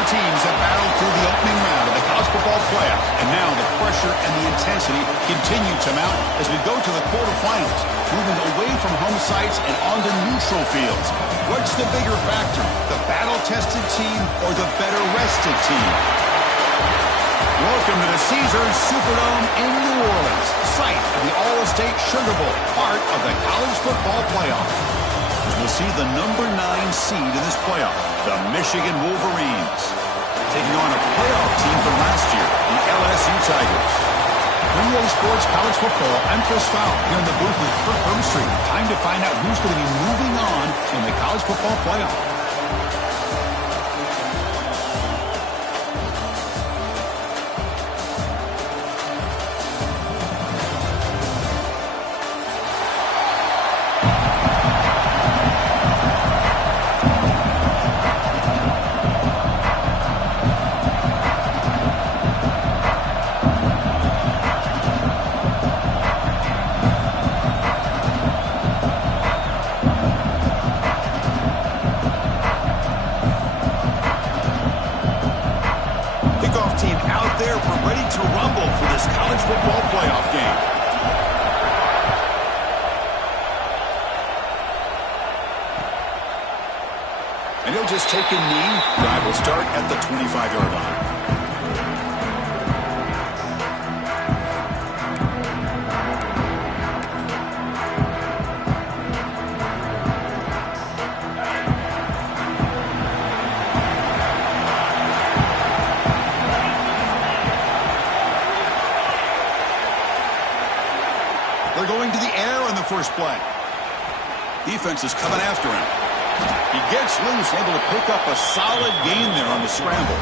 Four teams have battled through the opening round of the college football playoff, and now the pressure and the intensity continue to mount as we go to the quarterfinals, moving away from home sites and onto neutral fields. What's the bigger factor, the battle-tested team or the better-rested team? Welcome to the Caesars Superdome in New Orleans, site of the All-State Sugar Bowl, part of the college football playoff. We'll see the number 9 seed in this playoff, the Michigan Wolverines, taking on a playoff team from last year, the LSU Tigers. NBA Sports College Football, I'm Chris Fowl, here in the booth with Kirk Herbstreit. Time to find out who's going to be moving on in the college football playoff. And he'll just take a knee. Drive will start at the 25-yard line. They're going to the air on the first play. Defense is coming after him. He gets loose, able to pick up a solid gain there on the scramble.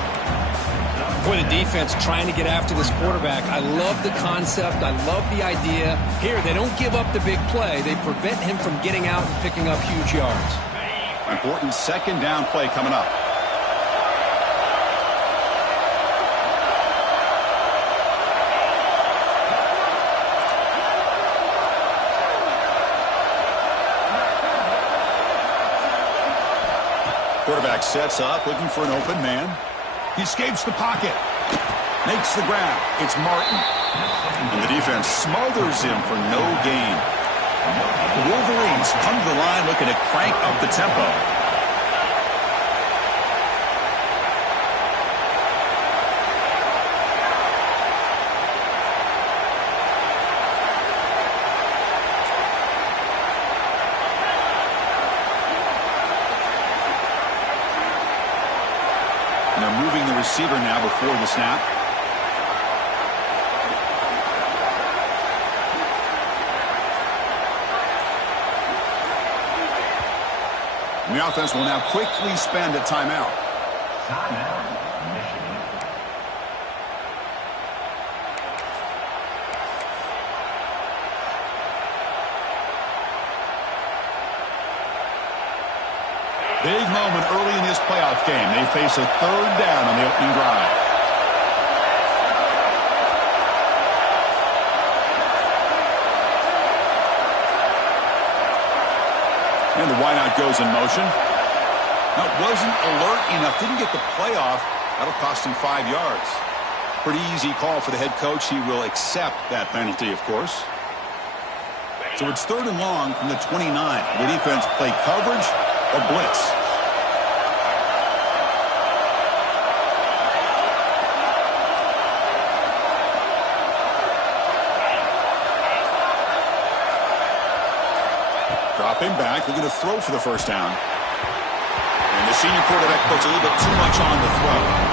Boy, the defense trying to get after this quarterback. I love the concept. I love the idea. Here, they don't give up the big play. They prevent him from getting out and picking up huge yards. Important second down play coming up. Quarterback sets up, looking for an open man. He escapes the pocket. Makes the grab. It's Martin. And the defense smothers him for no gain. The Wolverines come to the line looking to crank up the tempo. And they're moving the receiver now before the snap. And the offense will now quickly spend a timeout. Timeout, Michigan. Big moment early in this playoff game. They face a third down on the opening drive. And the wideout goes in motion. Now, wasn't alert enough. Didn't get the playoff. That'll cost him 5 yards. Pretty easy call for the head coach. He will accept that penalty, of course. So it's third and long from the 29. The defense play coverage or blitz. Dropping back, looking to throw for the first down. And the senior quarterback puts a little bit too much on the throw.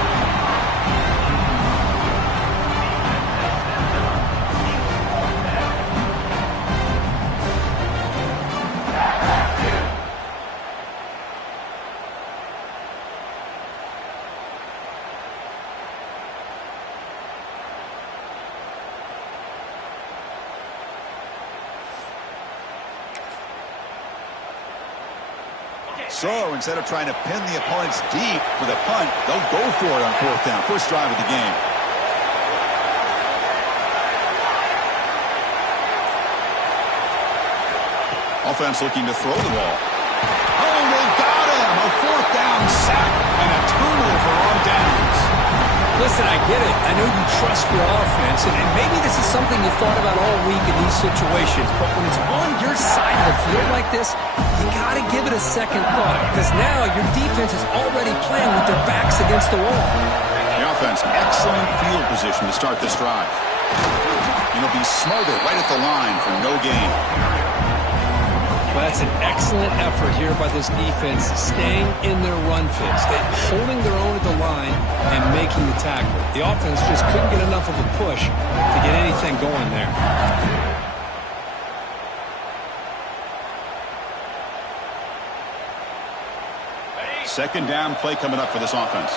So instead of trying to pin the opponents deep for the punt, they'll go for it on fourth down. First drive of the game. Offense looking to throw the ball. Oh, they got him! A fourth down sack and a turnover on down. Listen, I get it. I know you trust your offense, and maybe this is something you thought about all week in these situations, but when it's on your side of the field like this, you got to give it a second thought, because now your defense is already playing with their backs against the wall. The offense, excellent field position to start this drive. And he'll be smothered right at the line for no gain. Well, that's an excellent effort here by this defense, staying in their run fix, holding their own at the line and making the tackle. The offense just couldn't get enough of a push to get anything going there. Second down play coming up for this offense.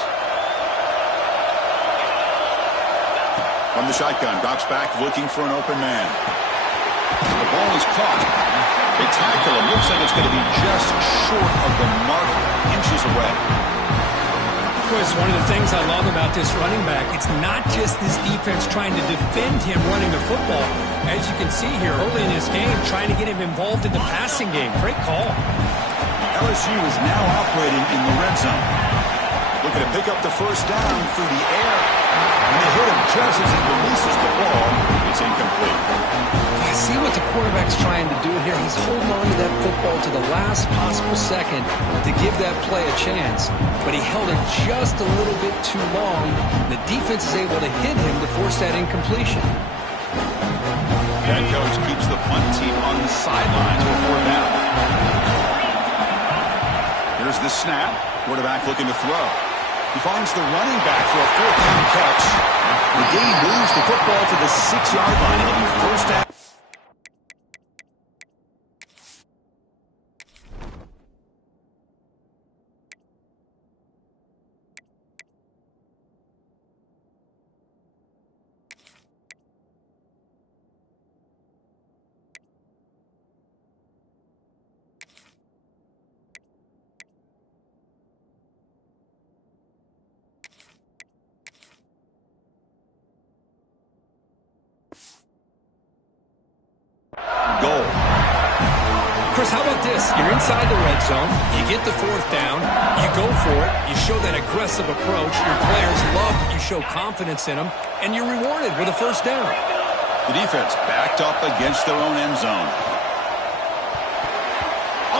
From the shotgun, drops back looking for an open man. The ball is caught. They tackle him. Looks like it's going to be just short of the mark, inches away. Chris, one of the things I love about this running back, it's not just this defense trying to defend him running the football. As you can see here early in this game, trying to get him involved in the passing game. Great call. LSU is now operating in the red zone. Looking to pick up the first down through the air. And they hit him just as he releases the ball. It's incomplete. I see what the quarterback's trying to do here. He's holding on to that football to the last possible second to give that play a chance. But he held it just a little bit too long. The defense is able to hit him to force that incompletion. That coach keeps the punt team on the sidelines with 4th down. Here's the snap. Quarterback looking to throw. He finds the running back for a 4th down catch. The game moves the football to the 6-yard line. It'll be first down. Goal. Chris, how about this? You're inside the red zone. You get the 4th down. You go for it. You show that aggressive approach. Your players love that you show confidence in them. And you're rewarded with a first down. The defense backed up against their own end zone.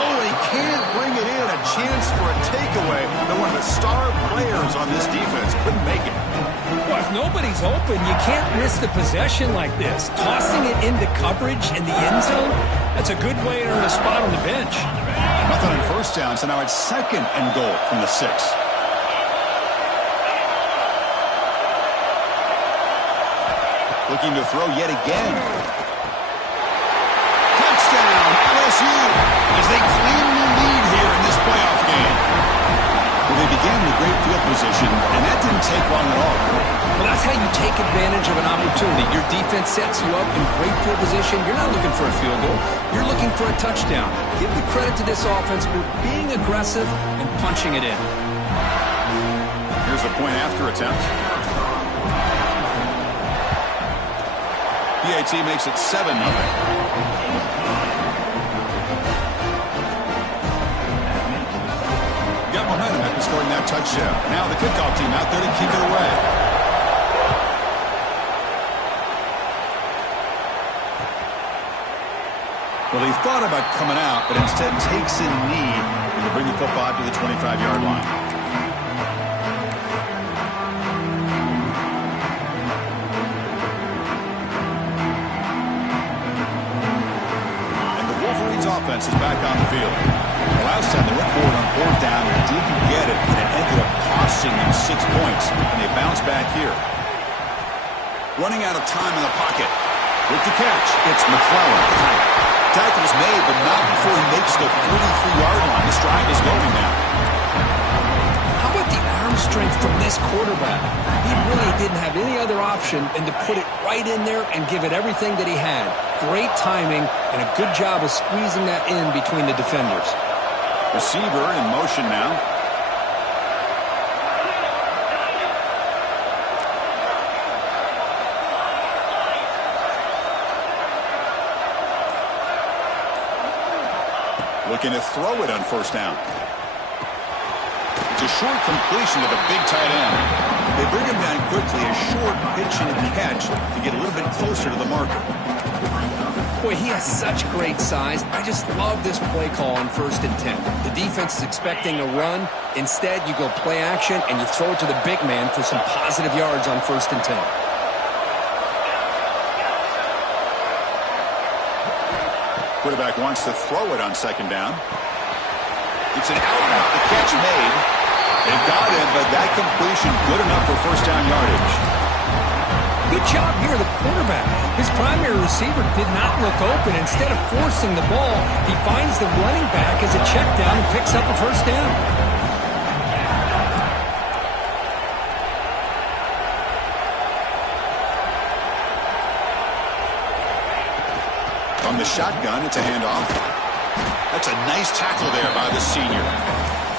Oh, they can't bring it in. A chance for a takeaway. But one of the star players on this defense couldn't make it. Well, if nobody's open, you can't risk the possession like this. Tossing it into coverage in the end zone, that's a good way to earn a spot on the bench. Nothing on first down, so now it's 2nd and goal from the 6. Looking to throw yet again. Touchdown, LSU, as they claim the lead here in this playoff game. Well, they began with great field position, and that didn't take long at all. Well, that's how you take advantage of an opportunity. Your defense sets you up in great field position. You're not looking for a field goal. You're looking for a touchdown. Give the credit to this offense for being aggressive and punching it in. Here's the point after attempt. PAT makes it 7-0. Got momentum after scoring that touchdown. Now the kickoff team out there to kick it away. Well, he thought about coming out, but instead takes in knee to bring the football to the 25-yard line. And the Wolverines offense is back on the field. The last time they went forward on 4th down and didn't get it, and it ended up costing them 6 points, and they bounced back here. Running out of time in the pocket. With the catch, it's McClellan. Tackle's made, but not before he makes the 33-yard line. This drive is going now. How about the arm strength from this quarterback? He really didn't have any other option than to put it right in there and give it everything that he had. Great timing and a good job of squeezing that in between the defenders. Receiver in motion now. Looking to throw it on 1st down. It's a short completion to the big tight end. They bring him down quickly, a short pitch and catch to get a little bit closer to the marker. Boy, he has such great size. I just love this play call on 1st and 10. The defense is expecting a run. Instead, you go play action, and you throw it to the big man for some positive yards on 1st and 10. Quarterback wants to throw it on 2nd down. It's an out route. The catch made. They've got him, but that completion good enough for 1st down yardage. Good job here, the quarterback. His primary receiver did not look open. Instead of forcing the ball, he finds the running back as a check down and picks up a 1st down. From the shotgun, it's a handoff. That's a nice tackle there by the senior.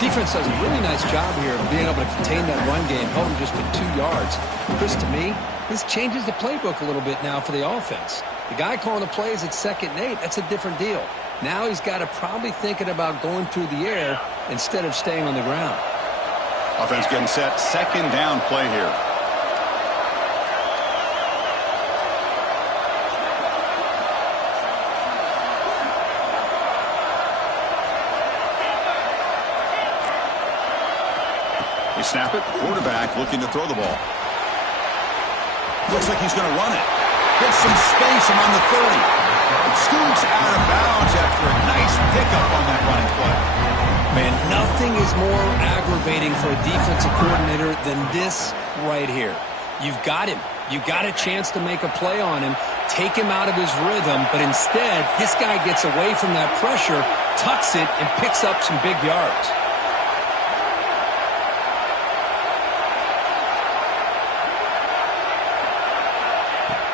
Defense does a really nice job here of being able to contain that run game, held him just to 2 yards. Chris, to me, this changes the playbook a little bit now for the offense. The guy calling the plays at 2nd and 8, that's a different deal. Now he's got to probably thinking about going through the air instead of staying on the ground. Offense getting set. 2nd down play here. They snap it. Quarterback looking to throw the ball. Looks like he's going to run it. Gets some space around the 30. Scoots out of bounds after a nice pickup on that running play. Man, nothing is more aggravating for a defensive coordinator than this right here. You've got him. You've got a chance to make a play on him, take him out of his rhythm, but instead, this guy gets away from that pressure, tucks it, and picks up some big yards.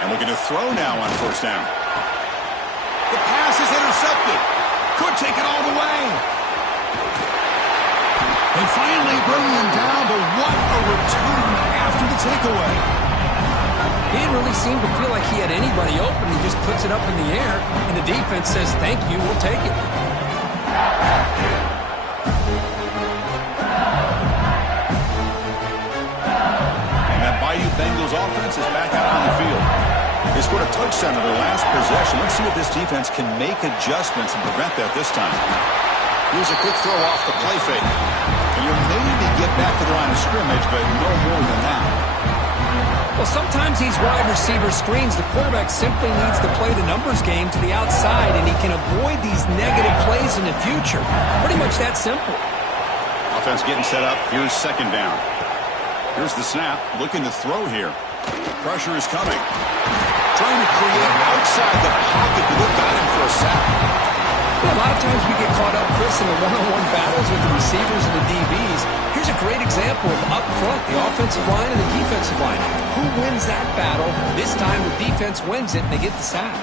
Looking to throw now on 1st down. The pass is intercepted. Could take it all the way. They finally bring him down, but what a return after the takeaway. He didn't really seem to feel like he had anybody open. He just puts it up in the air, and the defense says, thank you, we'll take it. And that Bayou Bengals offense is back out on the field. They scored a touchdown in their last possession. Let's see if this defense can make adjustments and prevent that this time. Here's a quick throw off the play fake. And you'll maybe get back to the line of scrimmage, but no more than that. Well, sometimes these wide receiver screens, the quarterback simply needs to play the numbers game to the outside, and he can avoid these negative plays in the future. Pretty much that simple. Offense getting set up. Here's 2nd down. Here's the snap. Looking to throw here. Pressure is coming. Trying to create outside the pocket to look at him for a sack. Well, a lot of times we get caught up, Chris, in the one-on-one battles with the receivers and the DBs. Here's a great example of up front, the offensive line and the defensive line. Who wins that battle? This time the defense wins it and they get the sack.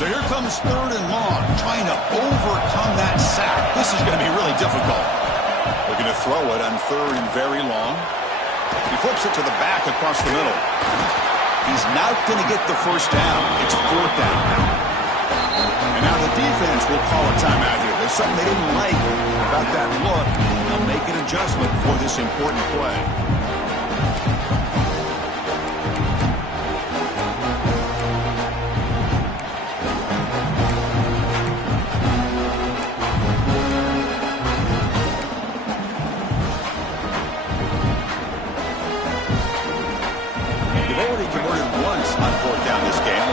So here comes 3rd and long, trying to overcome that sack. This is going to be really difficult. Looking to throw it on 3rd and very long. He flips it to the back across the middle. He's not going to get the 1st down. It's 4th down. And now the defense will call a timeout here. There's something they didn't like about that look. They'll make an adjustment for this important play.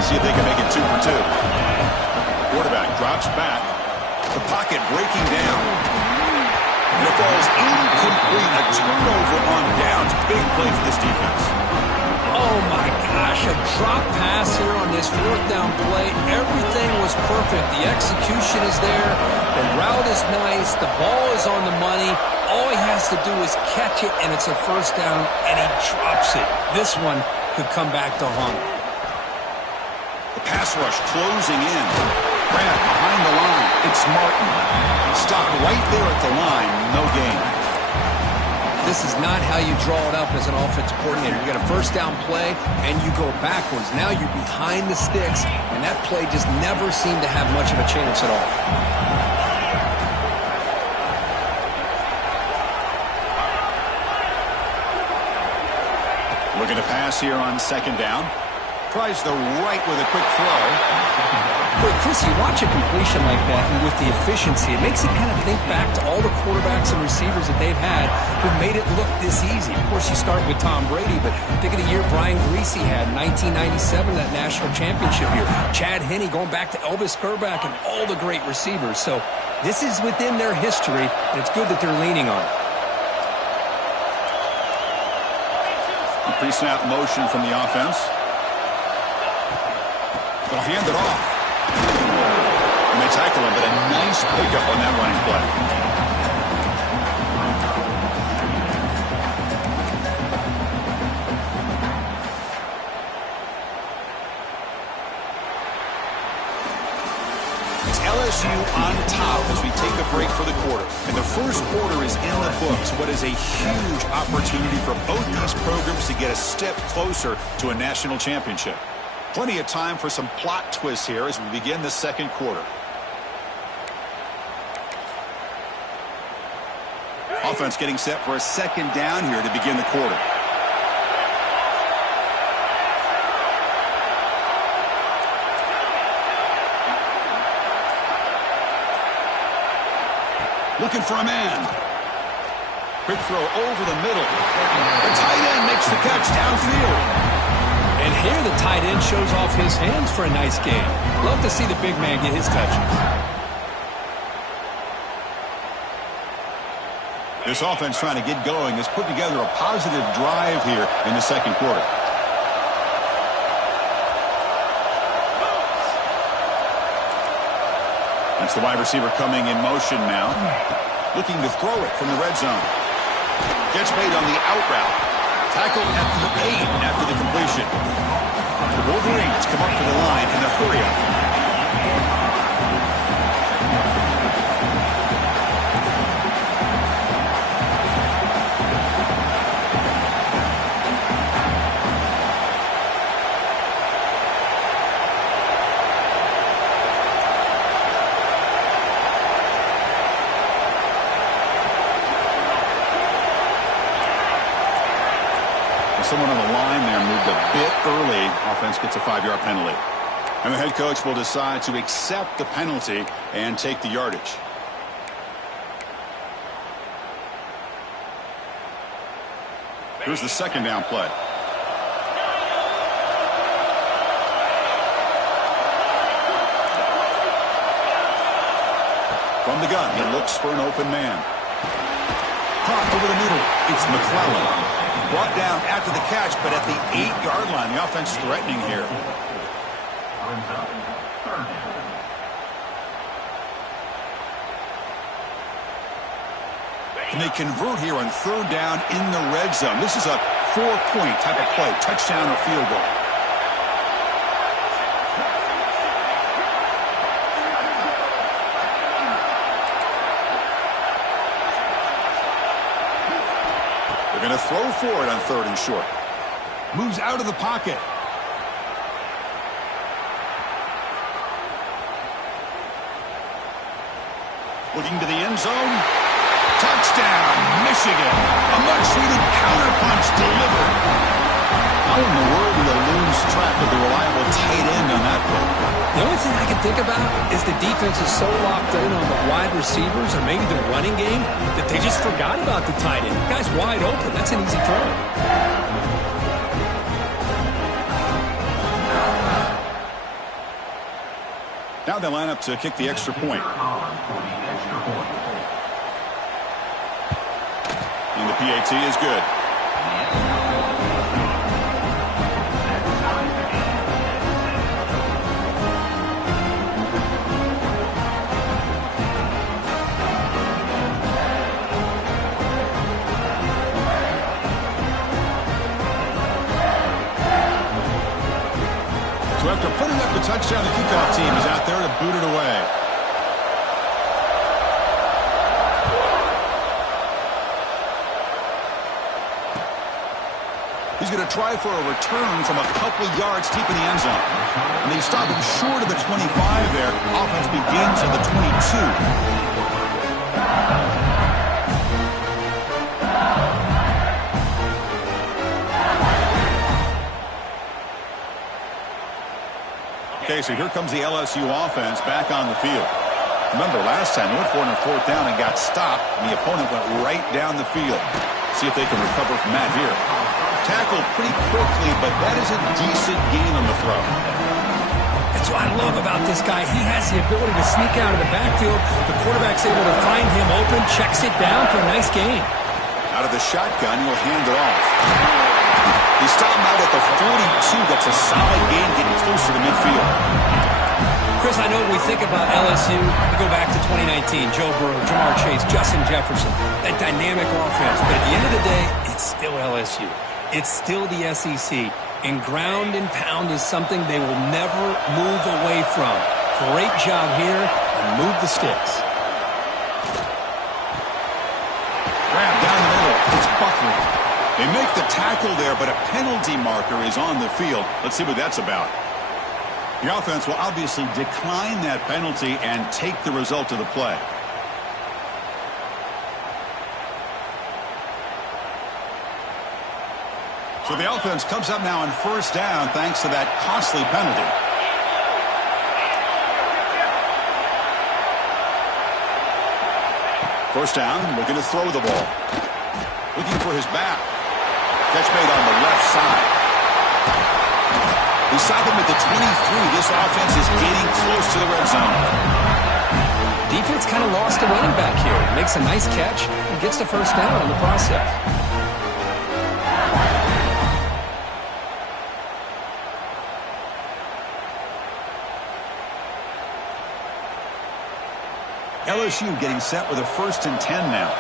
See if they can make it 2 for 2. Quarterback drops back. The pocket breaking down. And it falls incomplete. A turnover on downs. Big play for this defense. Oh, my gosh. A drop pass here on this 4th down play. Everything was perfect. The execution is there. The route is nice. The ball is on the money. All he has to do is catch it, and it's a 1st down, and he drops it. This one could come back to haunt him. Pass rush closing in. Grant behind the line. It's Martin. Stopped right there at the line. No gain. This is not how you draw it up as an offensive coordinator. You got a 1st down play, and you go backwards. Now you're behind the sticks, and that play just never seemed to have much of a chance at all. Looking to pass here on second down. Tries the right with a quick throw. Well, Chris, you watch a completion like that, and with the efficiency, it makes you kind of think back to all the quarterbacks and receivers that they've had who made it look this easy. Of course, you start with Tom Brady, but think of the year Brian Greasy had in 1997, that national championship year. Chad Henne going back to Elvis Kerback and all the great receivers. So this is within their history, and it's good that they're leaning on it. Pre-snap motion from the offense. They'll hand it off. And they tackle him, but a nice pickup on that running play. It's LSU on top as we take a break for the quarter. And the first quarter is in the books. What is a huge opportunity for both these programs to get a step closer to a national championship. Plenty of time for some plot twists here as we begin the second quarter. Offense getting set for a second down here to begin the quarter. Looking for a man. Quick throw over the middle. The tight end makes the catch downfield. And here the tight end shows off his hands for a nice game. Love to see the big man get his touches. This offense trying to get going has put together a positive drive here in the second quarter. That's the wide receiver coming in motion now. Looking to throw it from the red zone. Gets made on the out route. Tackled at the 8 after the completion. The Wolverines come up to the line in a hurry-up. Someone on the line there moved a bit early. Offense gets a 5-yard penalty. And the head coach will decide to accept the penalty and take the yardage. Here's the second down play. From the gun, he looks for an open man. Caught over the middle. It's McClellan. Brought down after the catch, but at the 8-yard line, the offense threatening here. And they convert here on third down in the red zone. This is a 4-point type of play, touchdown or field goal. Going to throw for it on third and short. Moves out of the pocket. Looking to the end zone. Touchdown, Michigan. A much-needed counterpunch delivered. How in the world do you lose track of the reliable tight end on that play? The only thing I can think about is the defense is so locked in on the wide receivers or maybe the running game that they just forgot about the tight end. The guy's wide open. That's an easy throw. Now they line up to kick the extra point. And the PAT is good. So after putting up the touchdown, the kickoff team is out there to boot it away. He's going to try for a return from a couple yards deep in the end zone. And they stop him short of the 25 there. Offense begins at the 22. Okay, so here comes the LSU offense back on the field. Remember, last time they went for it on 4th down and got stopped, and the opponent went right down the field. See if they can recover from that here. Tackled pretty quickly, but that is a decent gain on the throw. That's what I love about this guy. He has the ability to sneak out of the backfield. The quarterback's able to find him open, checks it down for a nice gain. Out of the shotgun, he'll hand it off. He stopped him out at the 42. That's a solid gain getting closer to midfield. Chris, I know when we think about LSU, we go back to 2019, Joe Burrow, Jamar Chase, Justin Jefferson, that dynamic offense. But at the end of the day, it's still LSU. It's still the SEC. And ground and pound is something they will never move away from. Great job here, and move the sticks. Grab down the middle. It's Buckley. They make the tackle there, but a penalty marker is on the field. Let's see what that's about. The offense will obviously decline that penalty and take the result of the play. So the offense comes up now on 1st down thanks to that costly penalty. First down, looking to throw the ball. Looking for his back. Catch made on the left side. We stop him at the 23. This offense is getting close to the red zone. Defense kind of lost a running back here. Makes a nice catch and gets the first down in the process. LSU getting set with a 1st and 10 now.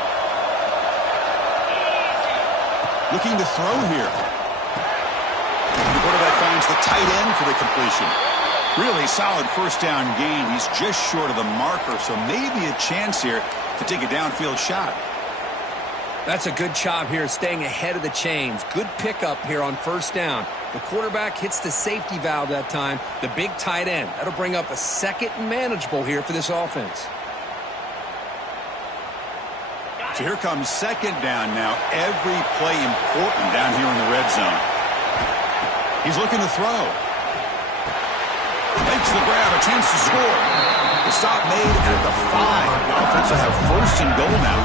Looking to throw here. The quarterback finds the tight end for the completion. Really solid 1st down gain. He's just short of the marker, so maybe a chance here to take a downfield shot. That's a good job here, staying ahead of the chains. Good pickup here on 1st down. The quarterback hits the safety valve that time, the big tight end. That'll bring up a 2nd and manageable here for this offense. So here comes 2nd down now. Every play important down here in the red zone. He's looking to throw. Makes the grab, a chance to score. The stop made at the 5. The offense will have 1st and goal now.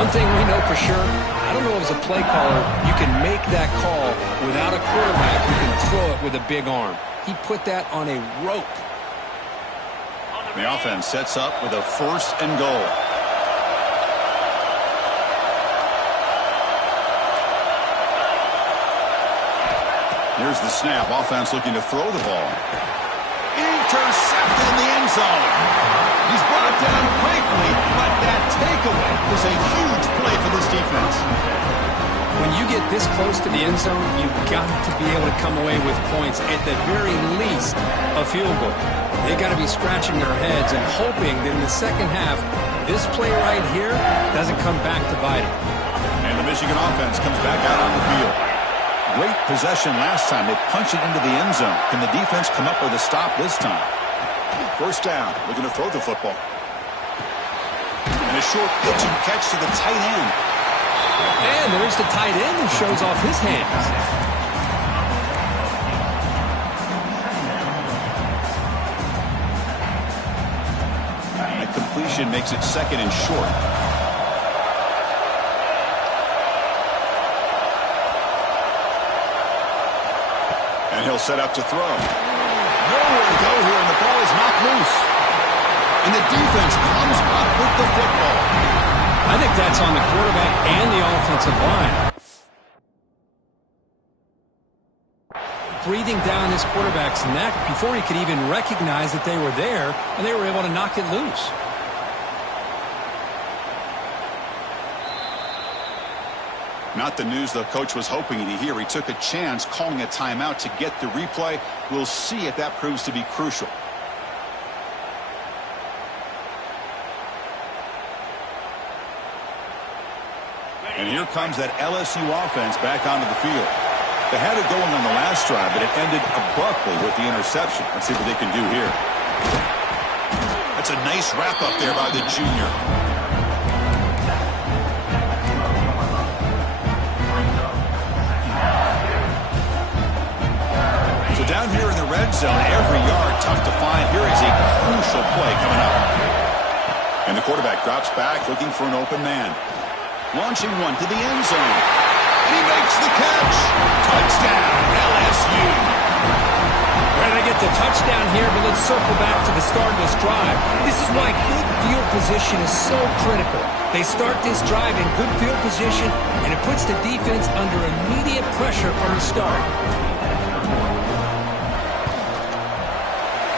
One thing we know for sure, I don't know as a play caller, you can make that call without a quarterback who can throw it with a big arm. He put that on a rope. The offense sets up with a 1st and goal. Here's the snap. Offense looking to throw the ball. Intercepted in the end zone. He's brought down quickly, but that takeaway was a huge play for this defense. When you get this close to the end zone, you've got to be able to come away with points, at the very least a field goal. They got to be scratching their heads and hoping that in the second half, this play right here doesn't come back to bite them. And the Michigan offense comes back out on the field. Great possession last time. They punch it into the end zone. Can the defense come up with a stop this time? 1st down. Looking to throw the football. And a short pitch and catch to the tight end. And there's the tight end who shows off his hands. That completion makes it 2nd and short. And he'll set up to throw. Nowhere to go here, and the ball is knocked loose. And the defense comes up with the football. I think that's on the quarterback and the offensive line. Breathing down his quarterback's neck before he could even recognize that they were there, and they were able to knock it loose. Not the news the coach was hoping to hear. He took a chance calling a timeout to get the replay. We'll see if that proves to be crucial. And here comes that LSU offense back onto the field. They had it going on the last drive, but it ended abruptly with the interception. Let's see what they can do here. That's a nice wrap up there by the junior. So down here in the red zone, And the quarterback drops back looking for an open man. Launching one to the end zone. And he makes the catch. Touchdown, LSU. Well, they get the touchdown here, but let's circle back to the start of this drive. This is why good field position is so critical. They start this drive in good field position, and it puts the defense under immediate pressure from the start.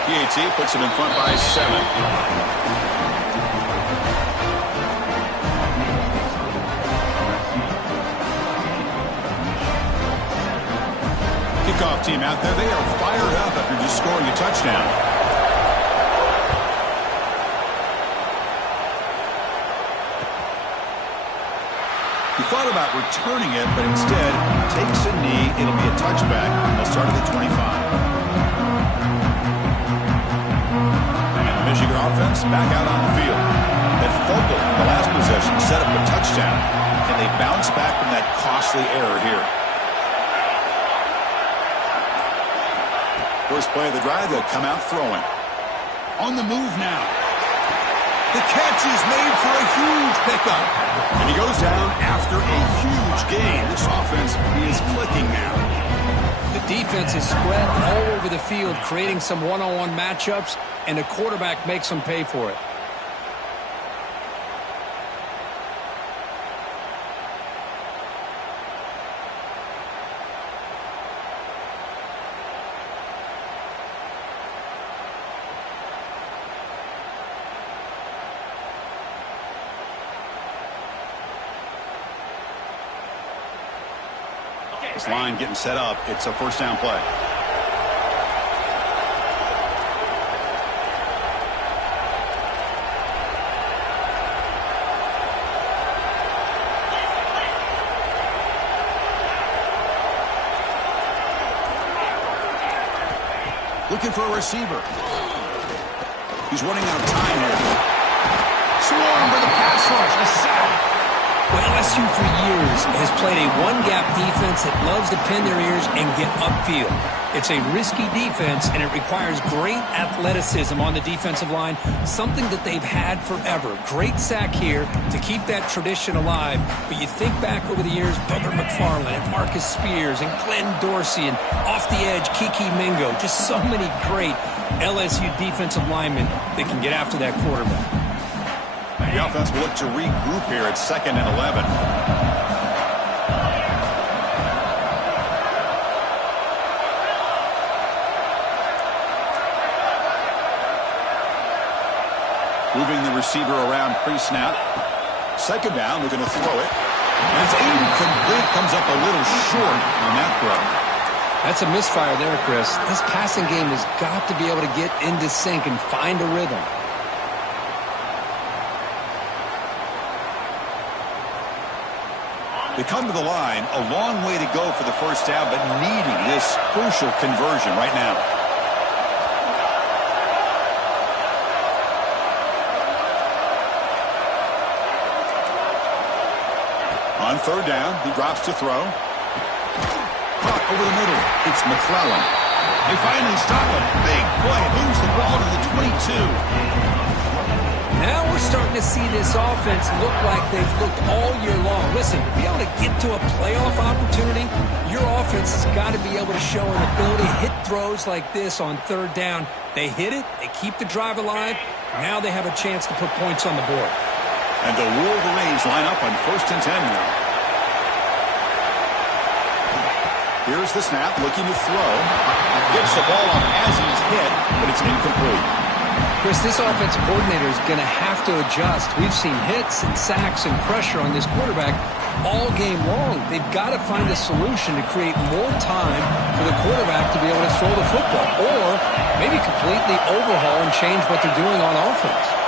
PAT puts him in front by 7. Kickoff team out there, they are fired up after just scoring a touchdown. He thought about returning it, but instead takes a knee. It'll be a touchback. They'll start at the 25. And the Michigan offense back out on the field. That fumble in the last possession set up a touchdown. Can they bounce back from that costly error here? First play of the drive, they'll come out throwing. On the move now. The catch is made for a huge pickup. And he goes down after a huge gain. This offense is clicking now. The defense is spread all over the field, creating some one-on-one matchups, and the quarterback makes them pay for it. This line getting set up. It's a first down play. Looking for a receiver. He's running out of time here. Swarmed by the pass rush. A sack. Well, LSU for years has played a one-gap defense that loves to pin their ears and get upfield. It's a risky defense, and it requires great athleticism on the defensive line, something that they've had forever. Great sack here to keep that tradition alive. But you think back over the years, Booger McFarland and Marcus Spears and Glenn Dorsey and off the edge, Kiki Mingo. Just so many great LSU defensive linemen that can get after that quarterback. The offense will look to regroup here at 2nd and 11. Moving the receiver around pre-snap. 2nd down, they're going to throw it. And it's incomplete, comes up a little short on that throw. That's a misfire there, Chris. This passing game has got to be able to get into sync and find a rhythm. They come to the line, a long way to go for the first down, but needing this crucial conversion right now. On 3rd down, he drops to throw. Caught over the middle. It's McClellan. They finally stop him. Big play. Moves the ball to the 22. Now we're starting to see this offense look like they've looked all year long. Listen, to be able to get to a playoff opportunity, your offense has got to be able to show an ability to hit throws like this on 3rd down. They hit it, they keep the drive alive. Now they have a chance to put points on the board. And the Wolverines line up on 1st and 10 now. Here's the snap, looking to throw. Gets the ball off as he's hit, but it's incomplete. Chris, this offensive coordinator is going to have to adjust. We've seen hits and sacks and pressure on this quarterback all game long. They've got to find a solution to create more time for the quarterback to be able to throw the football, or maybe completely overhaul and change what they're doing on offense.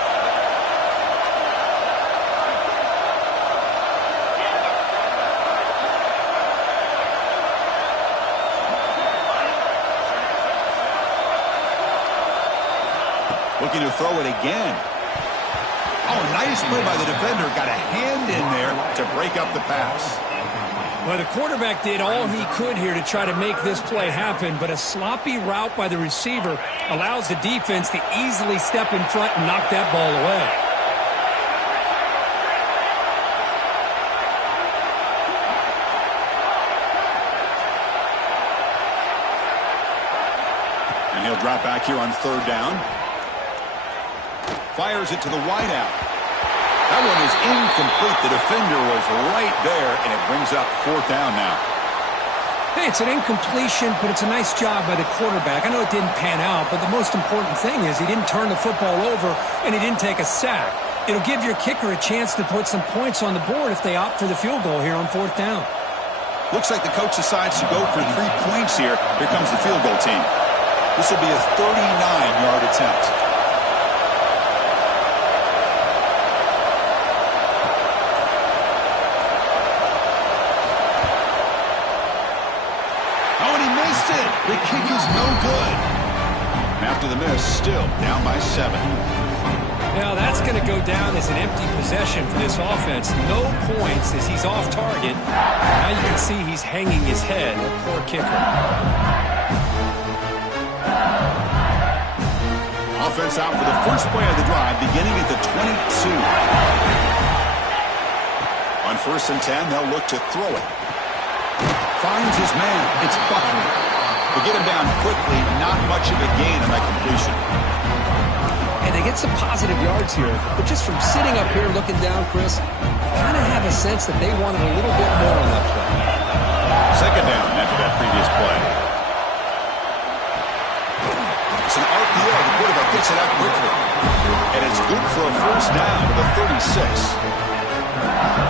Looking to throw it again. Oh, nice play by the defender. Got a hand in there to break up the pass. Well, the quarterback did all he could here to try to make this play happen, but a sloppy route by the receiver allows the defense to easily step in front and knock that ball away. They'll drop back here on third down. Fires it to the wideout. That one is incomplete. The defender was right there, and it brings up fourth down now. Hey, it's an incompletion, but it's a nice job by the quarterback. I know it didn't pan out, but the most important thing is he didn't turn the football over, and he didn't take a sack. It'll give your kicker a chance to put some points on the board if they opt for the field goal here on fourth down. Looks like the coach decides to go for 3 points here. Here comes the field goal team. This will be a 39-yard attempt. The kick is no good. After the miss, still down by 7. Now that's going to go down as an empty possession for this offense. No points as he's off target. Now you can see he's hanging his head. A poor kicker. Offense out for the first play of the drive, beginning at the 22. On 1st and 10, they'll look to throw it. Finds his man. It's Buckner. They get him down quickly, not much of a gain on that completion. And they get some positive yards here, but just from sitting up here looking down, Chris, you kind of have a sense that they wanted a little bit more on that play. Second down after that previous play. It's an RPO. The quarterback gets it out quickly. And it's good for a first down to the 36.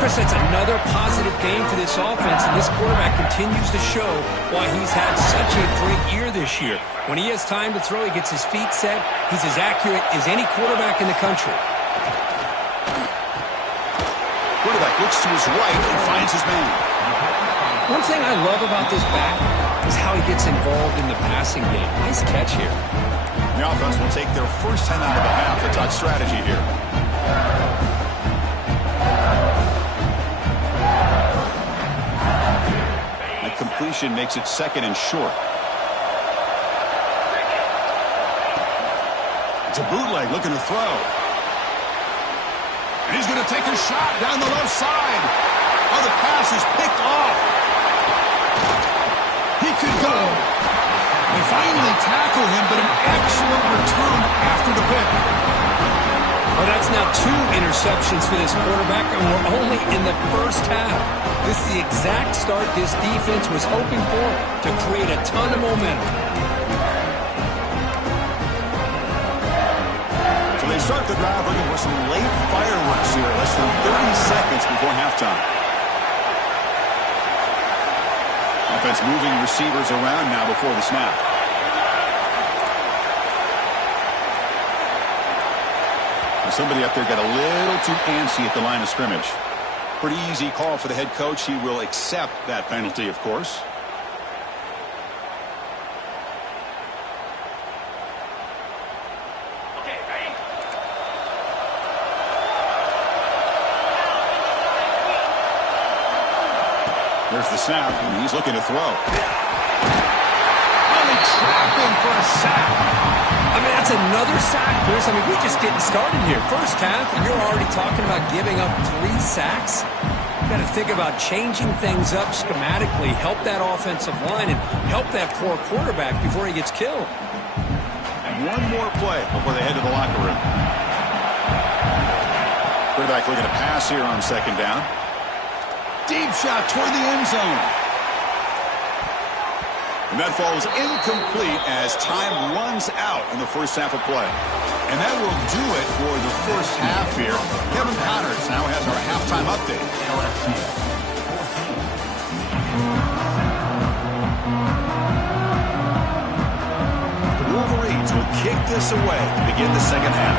Chris, that's another positive game for this offense, and this quarterback continues to show why he's had such a great year this year. When he has time to throw, he gets his feet set. He's as accurate as any quarterback in the country. Quarterback looks to his right and finds his man. One thing I love about this back is how he gets involved in the passing game. Nice catch here. The offense will take their first 10 out of the half. A touch strategy here. Completion makes it second and short. It's a bootleg looking to throw. And he's going to take a shot down the left side. Oh, the pass is picked off. He could go. They finally tackle him, but an excellent return after the pick. Well, that's now 2 interceptions for this quarterback, and we're only in the first half. This is the exact start this defense was hoping for to create a ton of momentum. So they start the drive looking for some late fireworks here, less than 30 seconds before halftime. Offense moving receivers around now before the snap. Somebody up there got a little too antsy at the line of scrimmage. Pretty easy call for the head coach. He will accept that penalty, of course. Okay, ready? There's the snap, and he's looking to throw. Oh, they trap him for a sack. I mean, that's another sack, Chris. I mean, we're just getting started here. First half, and you're already talking about giving up 3 sacks. You've got to think about changing things up schematically, help that offensive line, and help that poor quarterback before he gets killed. And one more play before they head to the locker room. Quarterback looking to pass here on second down. Deep shot toward the end zone. And that falls incomplete as time runs out in the first half of play. And that will do it for the first half here. Kevin Connors now has our halftime update. The Wolverines will kick this away to begin the second half.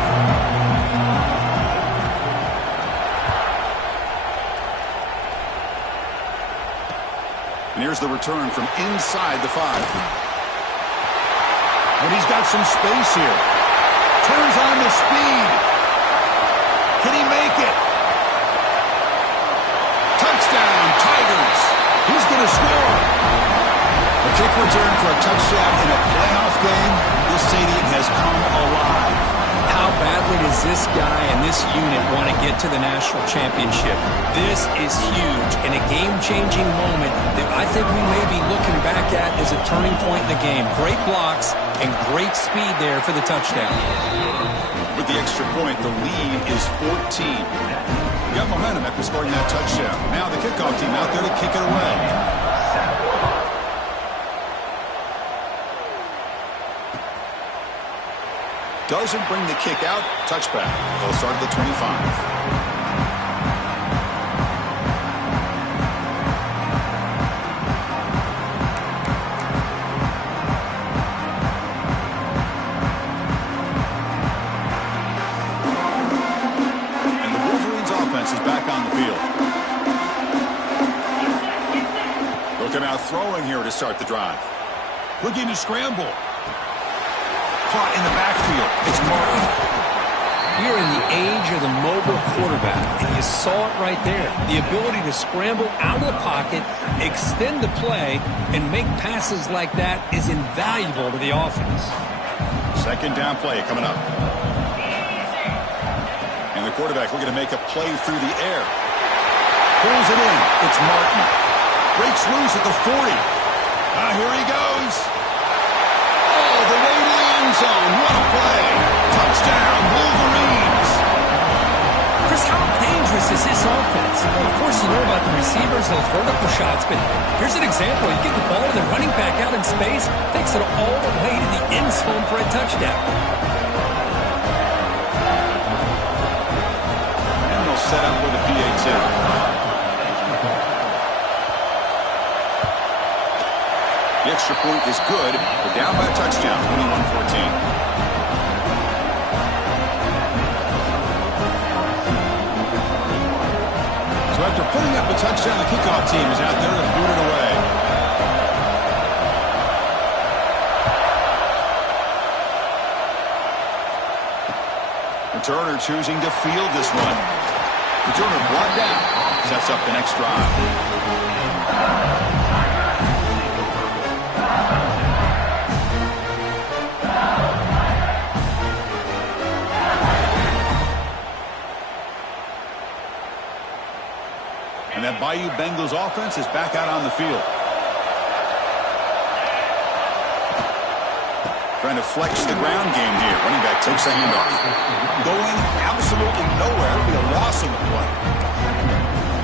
And here's the return from inside the 5. But he's got some space here. Turns on the speed. Can he make it? Touchdown, Tigers. He's going to score. A kick return for a touchdown in a playoff game. This stadium has come alive. How how badly does this guy and this unit want to get to the national championship? This is huge and a game-changing moment that I think we may be looking back at as a turning point in the game. Great blocks and great speed there for the touchdown. With the extra point, the lead is 14. You got momentum after scoring that touchdown. Now the kickoff team out there to kick it away. Doesn't bring the kick out. Touchback. They'll start at the 25. Is back on the field. Looking out throwing here to start the drive. Looking to scramble. Caught in the backfield. It's Martin. You're in the age of the mobile quarterback, and you saw it right there. The ability to scramble out of the pocket, extend the play, and make passes like that is invaluable to the offense. Second down play coming up. And the quarterback looking to make a play through the air. Pulls it in. It's Martin. Breaks loose at the 40. Here he goes. Oh, the way to the end zone. What a play. Touchdown, Wolverines. Chris, how dangerous is this offense? Well, of course, you know about the receivers, those vertical shots, but here's an example. You get the ball and the running back out in space, takes it all the way to the end zone for a touchdown. Set up with a PA2. The extra point is good. We're down by a touchdown, 21-14. So after putting up a touchdown, the kickoff team is out there to boot it away. Returner choosing to field this one. Returner brought down. Sets up the next drive. And that Bayou Bengals offense is back out on the field. Trying to flex the ground game here. Running back takes the handoff. Going absolutely nowhere. It'll be a loss on the play.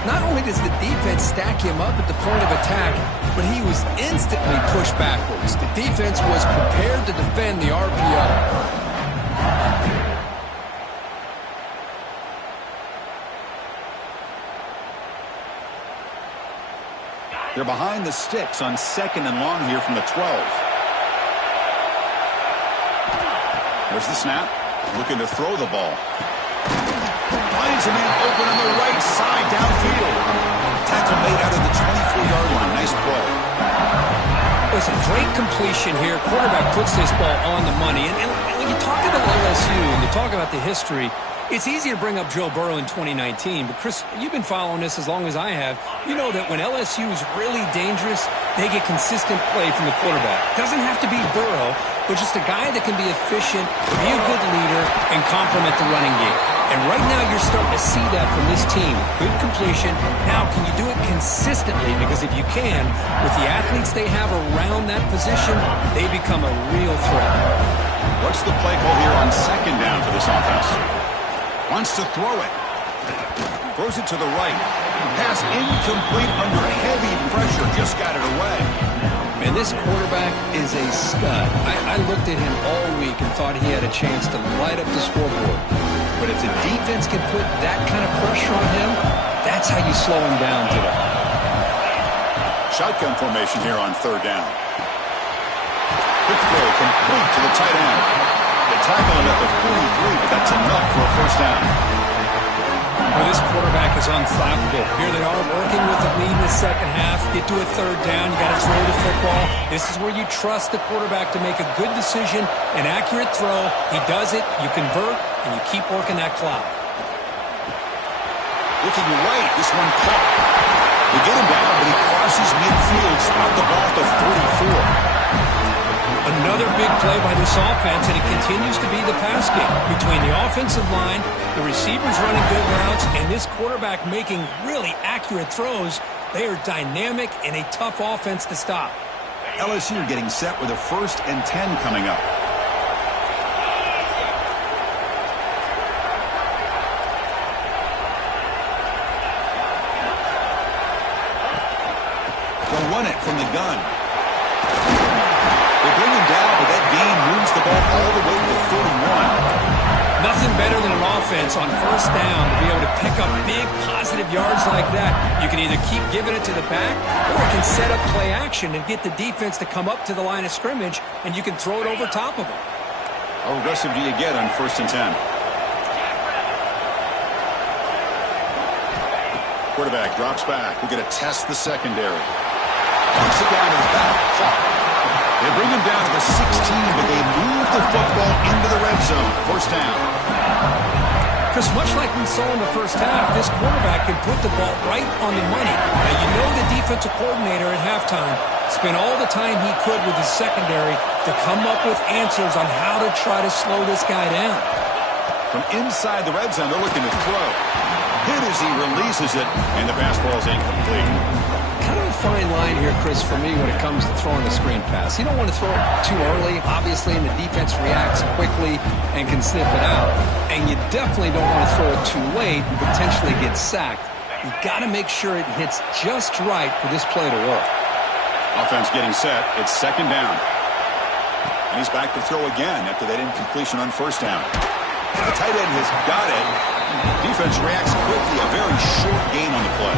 Not only does the defense stack him up at the point of attack, but he was instantly pushed backwards. The defense was prepared to defend the RPO. They're behind the sticks on 2nd and long here from the 12. There's the snap. Looking to throw the ball. Finds a man open on the right side downfield. Tackle made out of the 24-yard line. Nice play. Listen, great completion here. Quarterback puts this ball on the money. And when you talk about LSU and you talk about the history, it's easy to bring up Joe Burrow in 2019. But, Chris, you've been following this as long as I have. You know that when LSU is really dangerous, they get consistent play from the quarterback. Doesn't have to be Burrow, but just a guy that can be efficient, be a good leader, and complement the running game. And right now you're starting to see that from this team. Good completion. Now, can you do it consistently? Because if you can, with the athletes they have around that position, they become a real threat. What's the play call here on 2nd down for this offense? Wants to throw it. Throws it to the right. Pass incomplete under heavy pressure. Just got it away. Man, this quarterback is a stud. I looked at him all week and thought he had a chance to light up the scoreboard. But if the defense can put that kind of pressure on him, that's how you slow him down today. Shotgun formation here on 3rd down. Quick throw complete to the tight end. They tackle him at the 43, but that's enough for a 1st down. Well, this quarterback is unflappable. Here they are working with the lead in the 2nd half. Get to a 3rd down. You got to throw the football. This is where you trust the quarterback to make a good decision, an accurate throw. He does it. You convert, and you keep working that clock. Looking right. This one caught. They get him down, but he crosses midfield. Spot the ball at the 44. Another big play play by this offense, and it continues to be the pass game. Between the offensive line, the receivers running good routes, and this quarterback making really accurate throws, they are dynamic and a tough offense to stop. LSU getting set with a 1st and 10 coming up. They'll run it from the gun. They bring him down, but that gain moves the ball all the way to 41. Nothing better than an offense on 1st down to be able to pick up big positive yards like that. You can either keep giving it to the back, or it can set up play action and get the defense to come up to the line of scrimmage, and you can throw it over top of them. How aggressive do you get on 1st and 10? Quarterback drops back. We're going to test the secondary. Knocks it down to the back. They bring him down to the 16, but they move the football into the red zone. 1st down. Chris, much like we saw in the 1st half, this quarterback can put the ball right on the money. Now, you know the defensive coordinator at halftime spent all the time he could with his secondary to come up with answers on how to try to slow this guy down. From inside the red zone, they're looking to throw. Hit as he releases it, and the pass ball is incomplete. Kind of a fine line here, Chris, for me when it comes to throwing a screen pass. You don't want to throw it too early, obviously, and the defense reacts quickly and can sniff it out. And you definitely don't want to throw it too late and potentially get sacked. You got to make sure it hits just right for this play to work. Offense getting set. It's 2nd down. And he's back to throw again after that incompletion on 1st down. The tight end has got it. Defense reacts quickly. A very short gain on the play.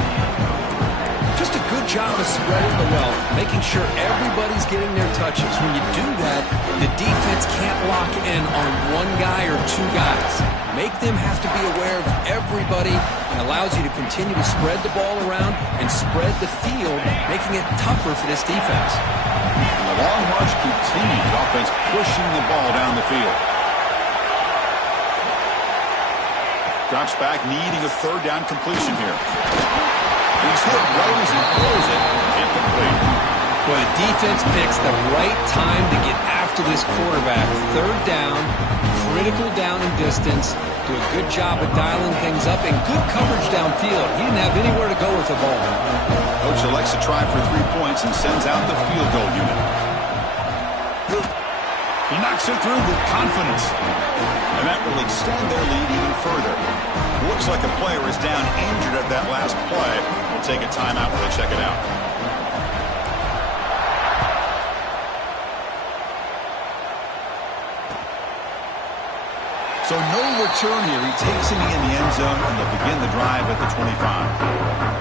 Just a good job of spreading the wealth, making sure everybody's getting their touches. When you do that, the defense can't lock in on one guy or 2 guys. Make them have to be aware of everybody, and allows you to continue to spread the ball around and spread the field, making it tougher for this defense. And the long march continues. Offense pushing the ball down the field. Drops back, needing a 3rd down completion here. He's hit right as he throws it. Incomplete. Well, the defense picks the right time to get after this quarterback. 3rd down, critical down and distance. Do a good job of dialing things up, and good coverage downfield. He didn't have anywhere to go with the ball. Coach elects to try for 3 points and sends out the field goal unit. He knocks it through with confidence. And that will extend their lead even further. Looks like a player is down injured at that last play. We'll take a timeout while they check it out. So no return here. He takes it in the end zone, and they'll begin the drive at the 25.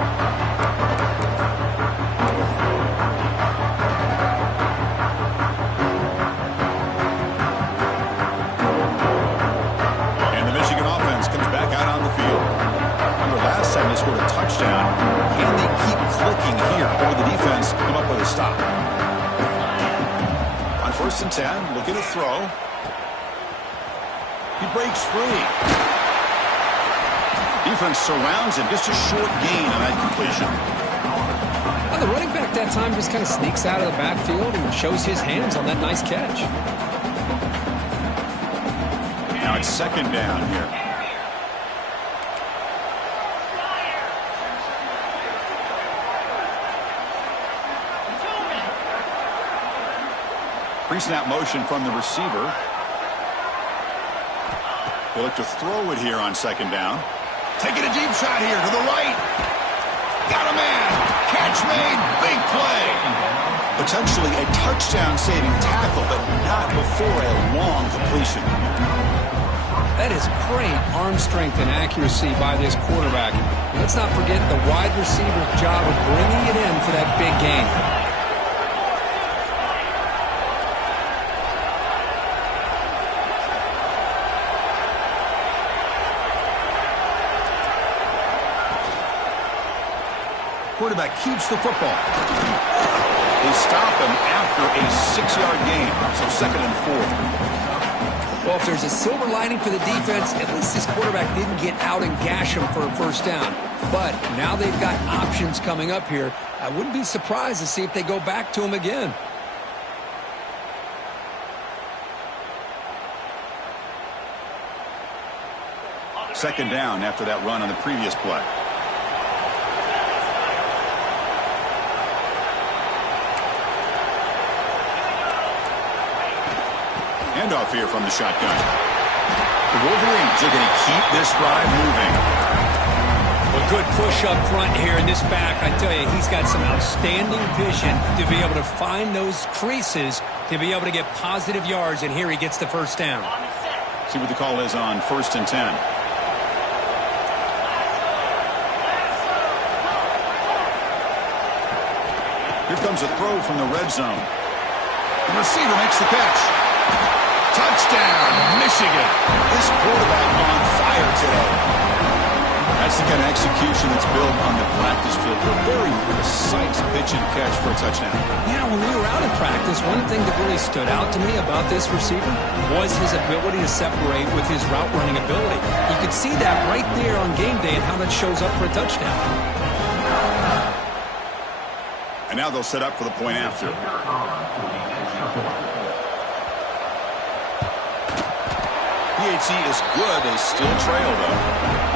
They scored a touchdown. Can they keep clicking here, or the defense come up with a stop? On 1st and 10, looking to throw. He breaks free. Defense surrounds him. Just a short gain on that completion. Well, the running back that time just kind of sneaks out of the backfield and shows his hands on that nice catch. Now it's 2nd down here. Pre-snap motion from the receiver. They look to throw it here on 2nd down. Taking a deep shot here to the right. Got a man. Catch made. Big play. Potentially a touchdown-saving tackle, but not before a long completion. That is great arm strength and accuracy by this quarterback. Let's not forget the wide receiver's job of bringing it in for that big gain. Quarterback keeps the football. They stop him after a 6-yard gain, so 2nd and 4. Well, if there's a silver lining for the defense, at least this quarterback didn't get out and gash him for a 1st down. But now they've got options coming up here. I wouldn't be surprised to see if they go back to him again. second down after that run on the previous play. Handoff here from the shotgun. The Wolverines are going to keep this drive moving. A good push up front here in this back. I tell you, he's got some outstanding vision to be able to find those creases to be able to get positive yards, and here he gets the first down. See what the call is on 1st and 10. Here comes a throw from the red zone. The receiver makes the catch. Touchdown, Michigan. This quarterback on fire today. That's the kind of execution that's built on the practice field. A very precise pitch and catch for a touchdown. Yeah, when we were out in practice, one thing that really stood out to me about this receiver was his ability to separate with his route running ability. You could see that right there on game day and how that shows up for a touchdown. And now they'll set up for the point after. PHC is good. They still trail, though.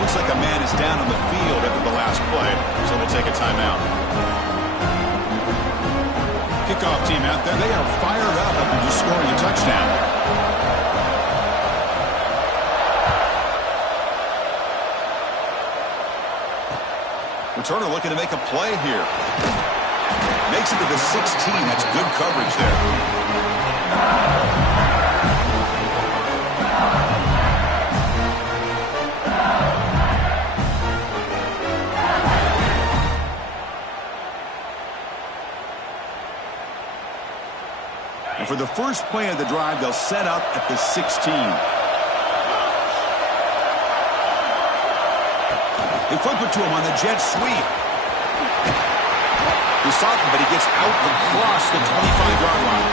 Looks like a man is down on the field after the last play, so we'll take a timeout. Kickoff team out there. They are fired up after just scoring a touchdown. Returner looking to make a play here. Makes it to the 16. That's good coverage there. And for the first play of the drive, they'll set up at the 16. They flip it to him on the jet sweep. He stopped him, but he gets out across the 25-yard line.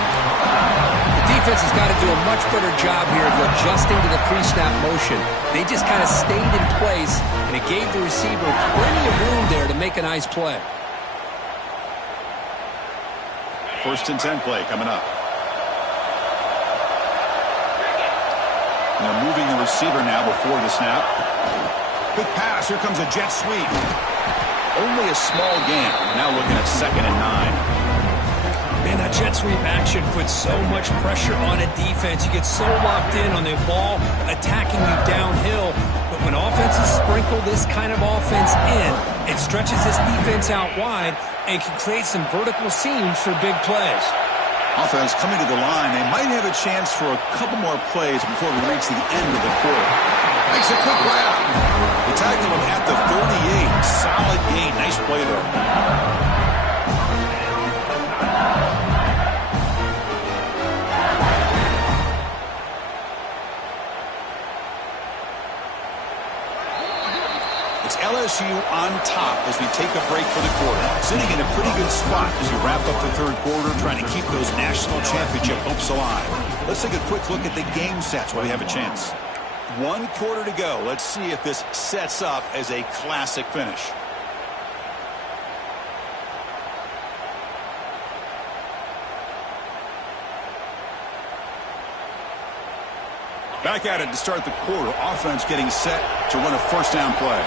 The defense has got to do a much better job here of adjusting to the pre-snap motion. They just kind of stayed in place, and it gave the receiver plenty of room there to make a nice play. 1st and 10 play coming up. And they're moving the receiver now before the snap. Quick pass. Here comes a jet sweep. Only a small gain. Now looking at 2nd and 9. Man, that jet sweep action puts so much pressure on a defense. You get so locked in on the ball attacking you downhill. But when offenses sprinkle this kind of offense in, it stretches this defense out wide and can create some vertical seams for big plays. Offense coming to the line. They might have a chance for a couple more plays before we reach the end of the quarter. Makes a quick grab. They tackle him at the 38. Solid gain. Nice play there. It's LSU on top as we take a break for the quarter. Sitting in a pretty good spot as we wrap up the 3rd quarter, trying to keep those national championship hopes alive. Let's take a quick look at the game sets while we have a chance. 1 quarter to go. Let's see if this sets up as a classic finish. Back at it to start the quarter. Offense getting set to run a 1st down play.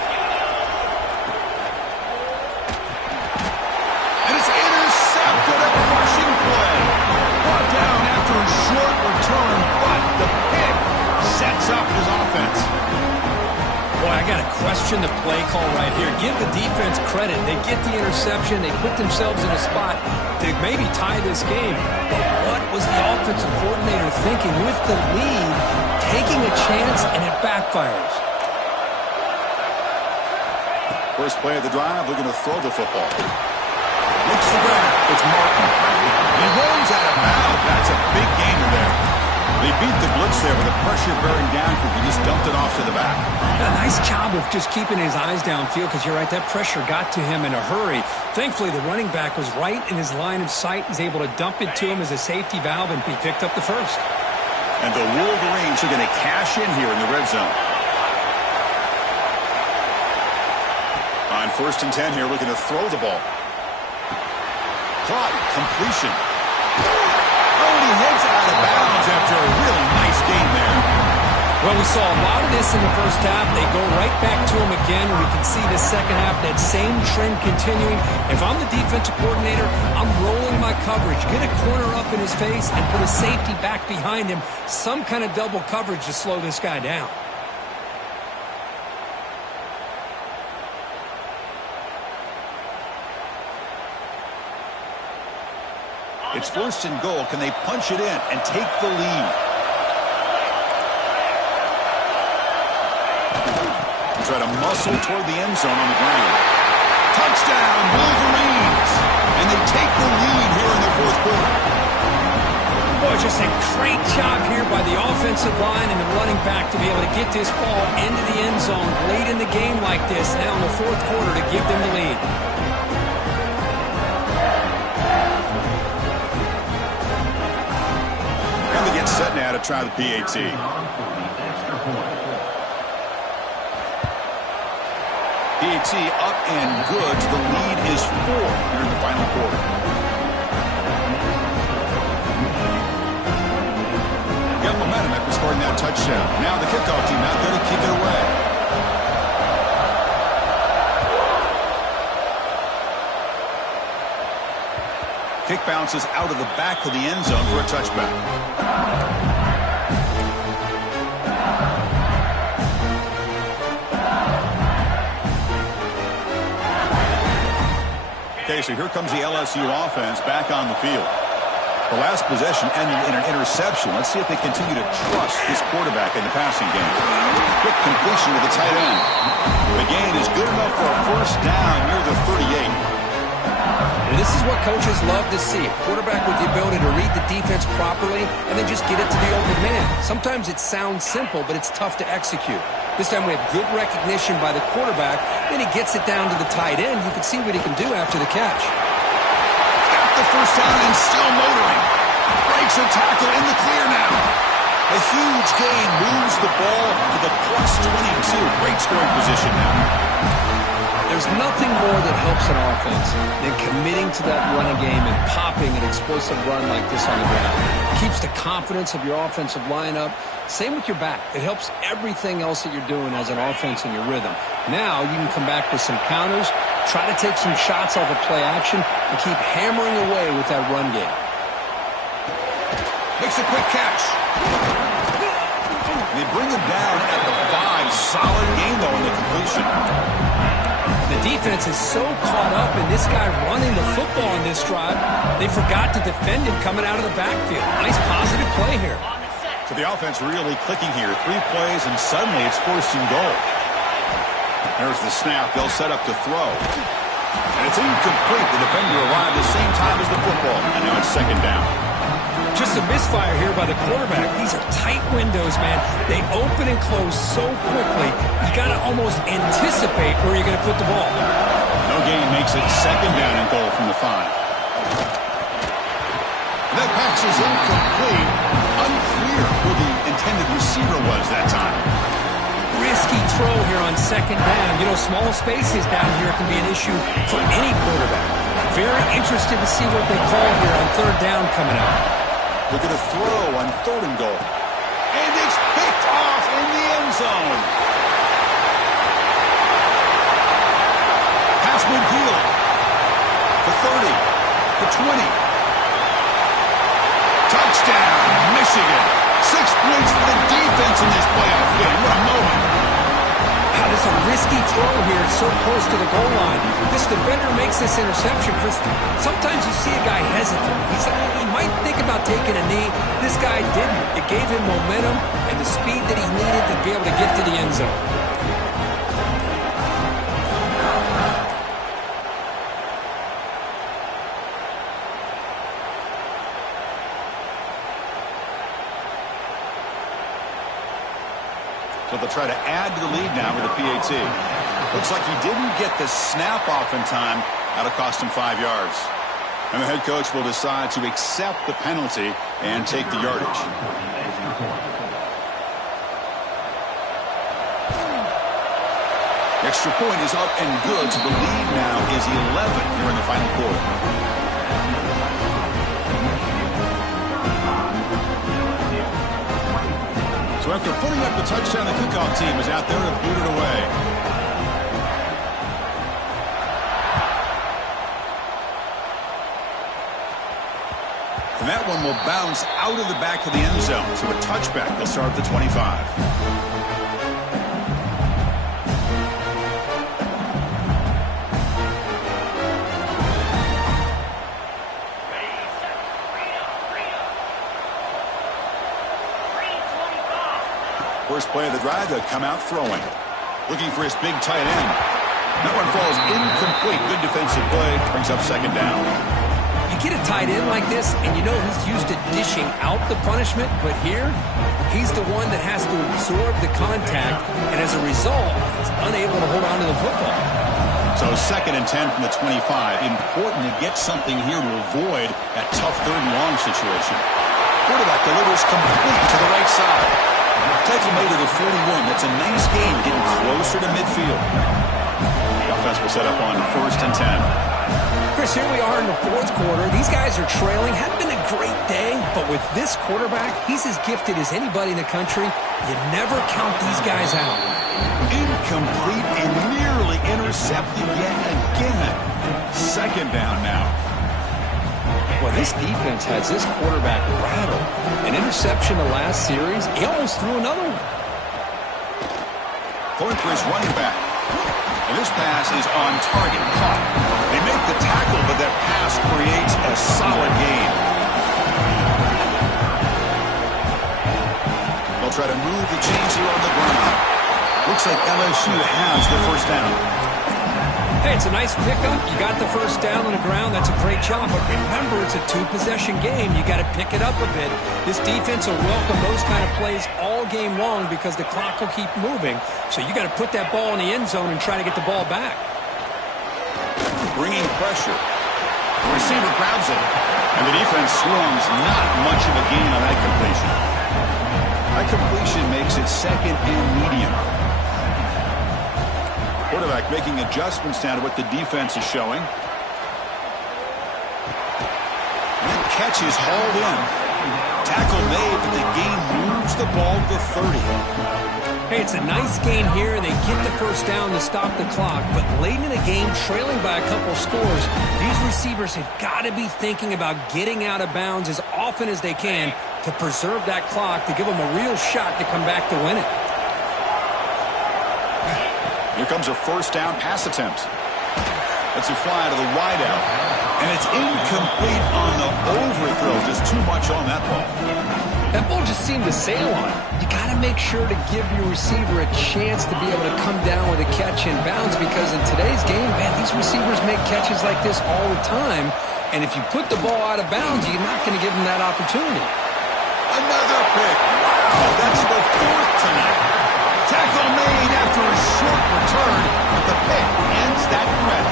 And it's intercepted. A crushing play. Brought down after a short return, but the pick sets up his offense. Boy, I got to question the play call right here. Give the defense credit. They get the interception. They put themselves in a spot to maybe tie this game. But what was the offensive coordinator thinking with the lead, taking a chance, and it backfires? First play of the drive, looking to throw the football. Looks the grab. It's Martin. He rolls out of bounds. That's a big gainer there. They beat the blitz there with the pressure bearing down because he just dumped it off to the back. A nice job of just keeping his eyes downfield because you're right, that pressure got to him in a hurry. Thankfully, the running back was right in his line of sight. He's able to dump it to him as a safety valve, and he picked up the first. And the Wolverines are going to cash in here in the red zone. On 1st and 10 here, looking to throw the ball. Caught, completion. Oh, and he heads out of bounds after a really nice game there. Well, we saw a lot of this in the first half. They go right back to him again, and we can see the second half, that same trend continuing. If I'm the defensive coordinator, I'm rolling my coverage. Get a corner up in his face and put a safety back behind him. Some kind of double coverage to slow this guy down. It's first and goal. Can they punch it in and take the lead? Try to muscle toward the end zone on the ground. Touchdown, Wolverines! And they take the lead here in the fourth quarter. Boy, just a great job here by the offensive line and the running back to be able to get this ball into the end zone late in the game like this, now in the fourth quarter, to give them the lead. And they get set now to try the PAT. PAT up and good. The lead is 4 here in the final quarter. Got momentum after scoring that touchdown. Now the kickoff team not going to kick it away. Kick bounces out of the back of the end zone for a touchback. Okay, so here comes the LSU offense back on the field. The last possession ended in an interception. Let's see if they continue to trust this quarterback in the passing game. Quick completion to the tight end. The gain is good enough for a first down near the 38. And this is what coaches love to see. A quarterback with the ability to read the defense properly and then just get it to the open man. Sometimes it sounds simple, but it's tough to execute. This time we have good recognition by the quarterback. Then he gets it down to the tight end. You can see what he can do after the catch. Got the first down and still motoring. Breaks a tackle in the clear now. A huge gain moves the ball to the plus 22. Great scoring position now. There's nothing more that helps an offense than committing to that running game and popping an explosive run like this on the ground. It keeps the confidence of your offensive lineup. Same with your back. It helps everything else that you're doing as an offense in your rhythm. Now you can come back with some counters, try to take some shots off of play action, and keep hammering away with that run game. Makes a quick catch. They bring him down at the 5. Solid gain, though, in the completion. The defense is so caught up in this guy running the football on this drive, they forgot to defend him coming out of the backfield. Nice positive play here. So the offense really clicking here. 3 plays, and suddenly it's first and goal. There's the snap. They'll set up to throw. And it's incomplete. The defender arrived at the same time as the football. And now it's second down. Just a misfire here by the quarterback. These are tight windows, man. They open and close so quickly, you got to almost anticipate where you're going to put the ball. No gain makes it second down and goal from the 5. That pass is incomplete. Unclear who the intended receiver was that time. Risky throw here on second down. You know, small spaces down here can be an issue for any quarterback. Very interested to see what they call here on third down coming up. Look at a throw on 3rd and goal. And it's picked off in the end zone. Pass midfield. To 30. To 20. Touchdown, Michigan. 6 points for the defense in this playoff game. What a moment. God, it's a risky throw here. It's so close to the goal line. This defender makes this interception. Sometimes you see a guy hesitant. He might think about taking a knee. This guy didn't. It gave him momentum and the speed that he needed to be able to get to the end zone. So they'll try to add to the lead now with a PAT. Looks like he didn't get the snap off in time. That'll cost him 5 yards. And the head coach will decide to accept the penalty and take the yardage. Extra point is up and good. So the lead now is 11 here in the final quarter. So after After putting up the touchdown, the kickoff team is out there to boot it away. And that one will bounce out of the back of the end zone. So a touchback. They'll start at the 25. First play of the drive, they'll come out throwing. Looking for his big tight end. That one falls incomplete. Good defensive play. Brings up second down. You get a tight end like this, and you know he's used to dishing out the punishment, but here, he's the one that has to absorb the contact, and as a result, he's unable to hold on to the football. So 2nd and 10 from the 25. Important to get something here to avoid that tough 3rd and long situation. Quarterback delivers complete to the right side. Tackle made to the 41. That's a nice gain, getting closer to midfield. The offense will set up on 1st and 10. Chris, here we are in the 4th quarter. These guys are trailing. Hadn't been a great day, but with this quarterback, he's as gifted as anybody in the country. You never count these guys out. Incomplete and nearly intercepted yet again. 2nd down now. Well, this defense has this quarterback rattled. An interception the last series. He almost threw another one. Going for his running back. And this pass is on target. Caught. They make the tackle, but that pass creates a solid gain. They'll try to move the chains here on the ground. Looks like LSU has the first down. Hey, it's a nice pickup. You got the first down on the ground. That's a great job. But remember, it's a 2-possession game. You got to pick it up a bit. This defense will welcome those kind of plays all game long because the clock will keep moving. So you got to put that ball in the end zone and try to get the ball back. Bringing pressure. The receiver grabs it. And the defense swarms. Not much of a gain on that completion. That completion makes it 2nd and medium. Quarterback making adjustments now to what the defense is showing. And that catch is hauled in. Tackle made, but the gain moves the ball to the 30. Hey, it's a nice gain here. They get the first down to stop the clock, but late in the game, trailing by a couple scores, these receivers have got to be thinking about getting out of bounds as often as they can to preserve that clock, to give them a real shot to come back to win it. Here comes a first down pass attempt. It's a fly to the wideout. And it's incomplete on the overthrow. Just too much on that ball. That ball just seemed to sail on it. You got to make sure to give your receiver a chance to be able to come down with a catch in bounds, because in today's game, man, these receivers make catches like this all the time. And if you put the ball out of bounds, you're not going to give them that opportunity. Another pick. Wow, that's the 4th tonight. Tackle made after a short return. The pick ends that threat.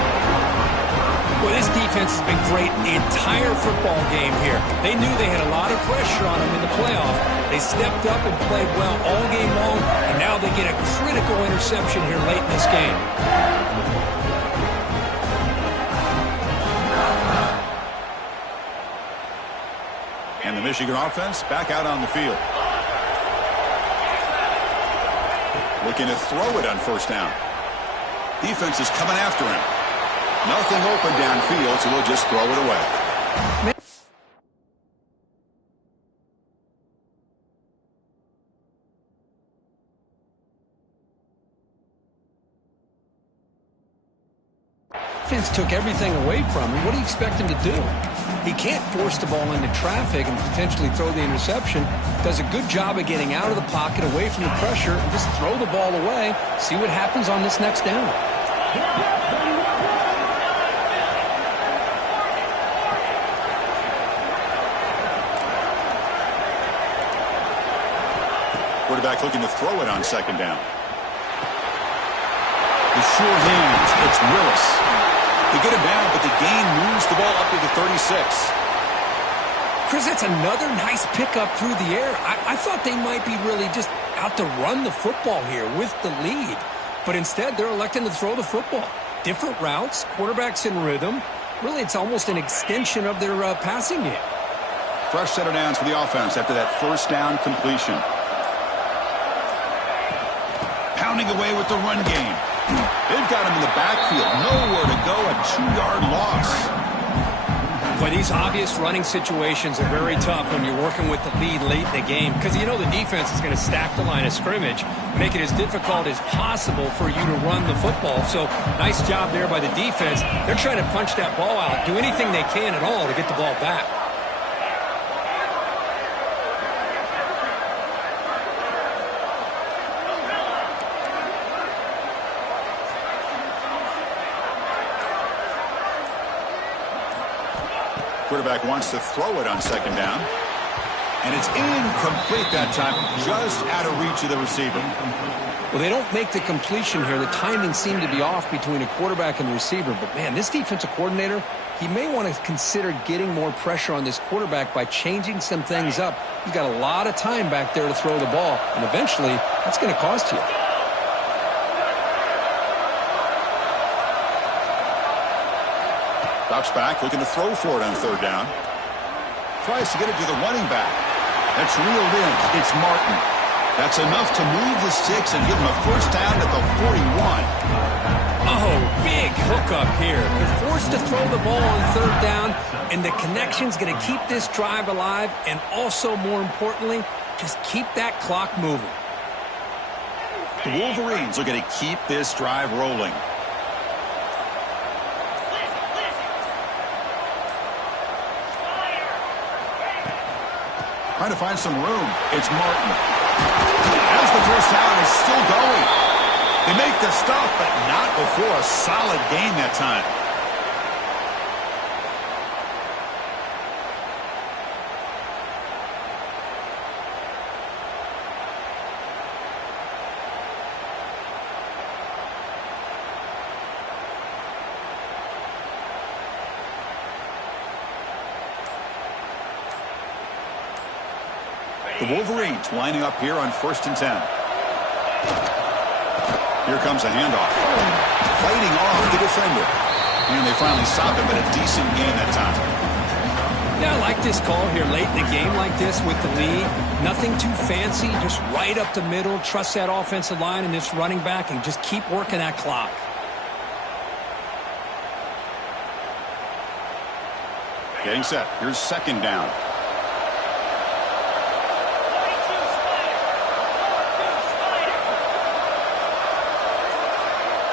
Well, this defense has been great the entire football game here. They knew they had a lot of pressure on them in the playoff. They stepped up and played well all game long, and now they get a critical interception here late in this game. And the Michigan offense back out on the field. Looking to throw it on first down. Defense is coming after him. Nothing open downfield, so we'll just throw it away. Defense took everything away from him. What do you expect him to do? He can't force the ball into traffic and potentially throw the interception. Does a good job of getting out of the pocket, away from the pressure, and just throw the ball away. See what happens on this next down. Quarterback looking to throw it on second down. The sure hands. It's Willis. They get him down, but the gain moves the ball up to the 36. Chris, that's another nice pickup through the air. I thought they might be really just out to run the football here with the lead. But instead, they're electing to throw the football. Different routes, quarterbacks in rhythm. Really, it's almost an extension of their passing game. Fresh set of downs for the offense after that first down completion. pounding away with the run game. They've got him in the backfield. Nowhere to go, a 2-yard loss. But these obvious running situations are very tough when you're working with the lead late in the game because you know the defense is going to stack the line of scrimmage, make it as difficult as possible for you to run the football. So nice job there by the defense. They're trying to punch that ball out, do anything they can at all to get the ball back. Quarterback wants to throw it on second down. And it's incomplete that time, just out of reach of the receiver. Well, they don't make the completion here. The timing seemed to be off between a quarterback and the receiver. But, man, this defensive coordinator, he may want to consider getting more pressure on this quarterback by changing some things up. He's got a lot of time back there to throw the ball, and eventually that's going to cost you. Drops back, looking to throw for it on third down. Tries to get it to the running back. That's reeled in. It's Martin. That's enough to move the sticks and give him a first down at the 41. Oh, big hookup here. They're forced to throw the ball on third down, and the connection's going to keep this drive alive, and also, more importantly, just keep that clock moving. The Wolverines are going to keep this drive rolling. Trying to find some room. It's Martin. As the first down is still going. They make the stop, but not before a solid gain that time. The Wolverines lining up here on 1st and 10. Here comes a handoff. Fighting off the defender. And they finally stop him, but a decent gain that time. Yeah, I like this call here late in the game like this with the lead. Nothing too fancy, just right up the middle. Trust that offensive line and this running back and just keep working that clock. Getting set. Here's second down.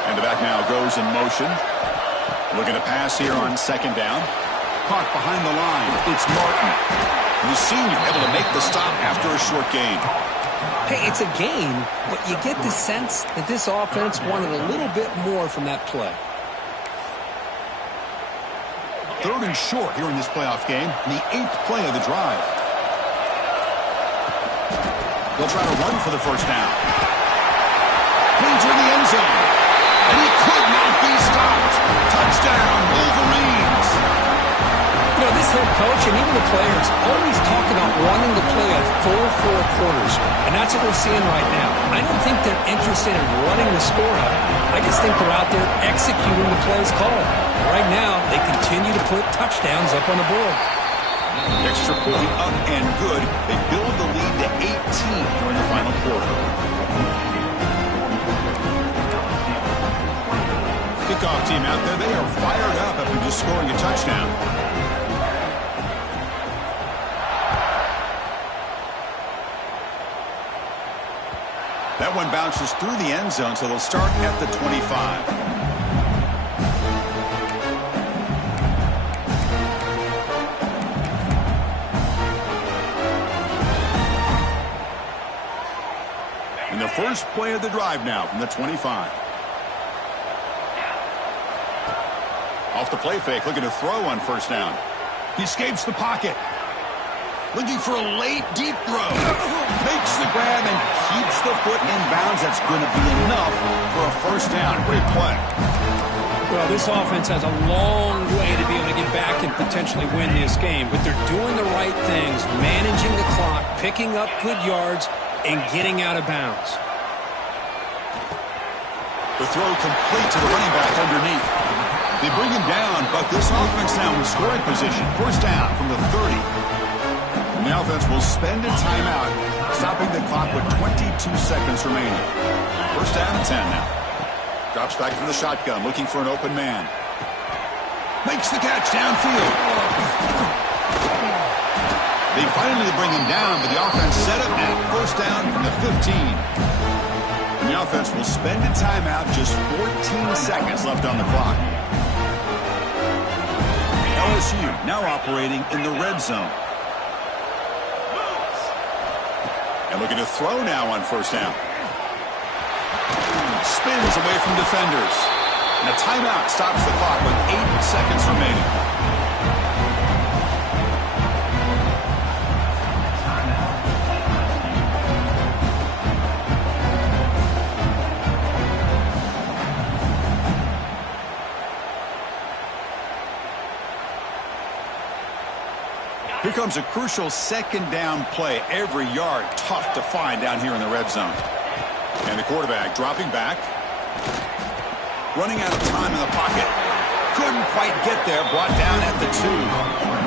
And the back now goes in motion. Looking to pass here on second down. Caught behind the line. It's Martin. The senior able to make the stop after a short gain. Hey, it's a gain, but you get the sense that this offense wanted a little bit more from that play. Third and short here in this playoff game. The 8th play of the drive. They'll try to run for the first down. Clean to the end zone. And he could not be stopped. Touchdown, Wolverines. You know, this head coach and even the players always talk about wanting to play a full 4 quarters. And that's what we're seeing right now. I don't think they're interested in running the score up. I just think they're out there executing the plays called. Right now, they continue to put touchdowns up on the board. Extra point up and good. They build the lead to 18 during the final quarter. Kickoff team out there, they are fired up after just scoring a touchdown. That one bounces through the end zone, so they'll start at the 25. And the first play of the drive now from the 25. Off the play fake, looking to throw on first down. He escapes the pocket. Looking for a late, deep throw. Makes the grab and keeps the foot in bounds. That's going to be enough for a first down. Great play. Well, this offense has a long way to be able to get back and potentially win this game. But they're doing the right things, managing the clock, picking up good yards, and getting out of bounds. The throw complete to the running back underneath. They bring him down, but this offense now in scoring position. First down from the 30. And The offense will spend a timeout, stopping the clock with 22 seconds remaining. First down and 10 now. Drops back to the shotgun, looking for an open man. Makes the catch downfield. They finally bring him down, but the offense set up now. First down from the 15. And the offense will spend a timeout, just 14 seconds left on the clock. LSU now operating in the red zone. And looking to throw now on first down. Spins away from defenders. And a timeout stops the clock with 8 seconds remaining. Here comes a crucial second down play. Every yard tough to find down here in the red zone. And the quarterback dropping back. Running out of time in the pocket. Couldn't quite get there. Brought down at the 2.